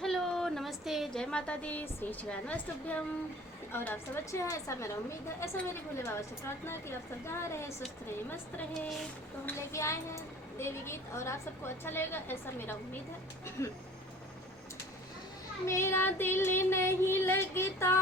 Hello, नमस्ते, जय माता दी, श्री शिवानस्तुभ्यम। और आप सब अच्छे हैं, ऐसा मेरा उम्मीद है। ऐसा मेरी भोले बाबा से प्रार्थना कि आप सब जहाँ रहे स्वस्थ रहे मस्त रहे। तो हम लेके आए हैं देवी गीत और आप सबको अच्छा लगेगा, ऐसा मेरा उम्मीद है। मेरा दिल नहीं लगता